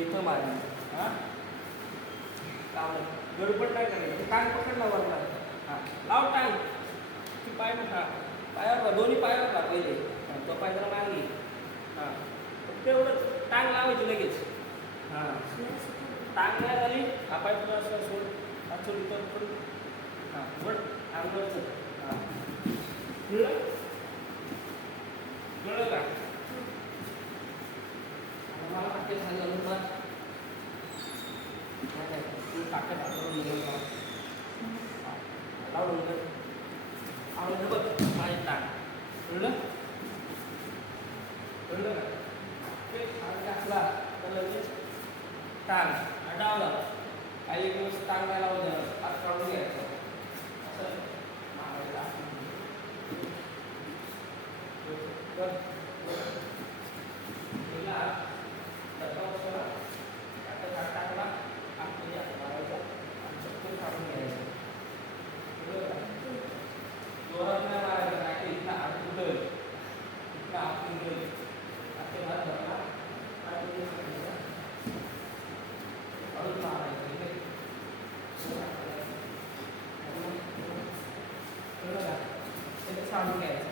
इथं मारली हां लावलं गडबड नाही करायची कान पकडला वरला हां लाव टांग ती पाय हां पायावर दोन्ही पायावर का पहिले तो पाय जरा मागे हां तेवढंच टांग लावायची लगेच हां टांग नाही झाली हा पाय तुला असं सोड हा सोड इथं पडून हां वड अंगवरचं हां कळलं कळलं का मला वाटते झालं बघ तू ताकद आपण निघून लावून आवडलं बघ माझे टाक कळलं कळलं का ते टाकला तर लगेच टांग डावलं काही एक दिवस टांग नाही लावलं हात काढून घ्यायचं असं मारायला टाकला आपल्या मारायचा चक्कर काढून घ्यायचं जोरात नाही मारायचं नाही इथं आत कुठं इथं आत कुठं आते हात धरला आणि हळूच मारायचं कळलं का त्याचं सांगून घ्यायचं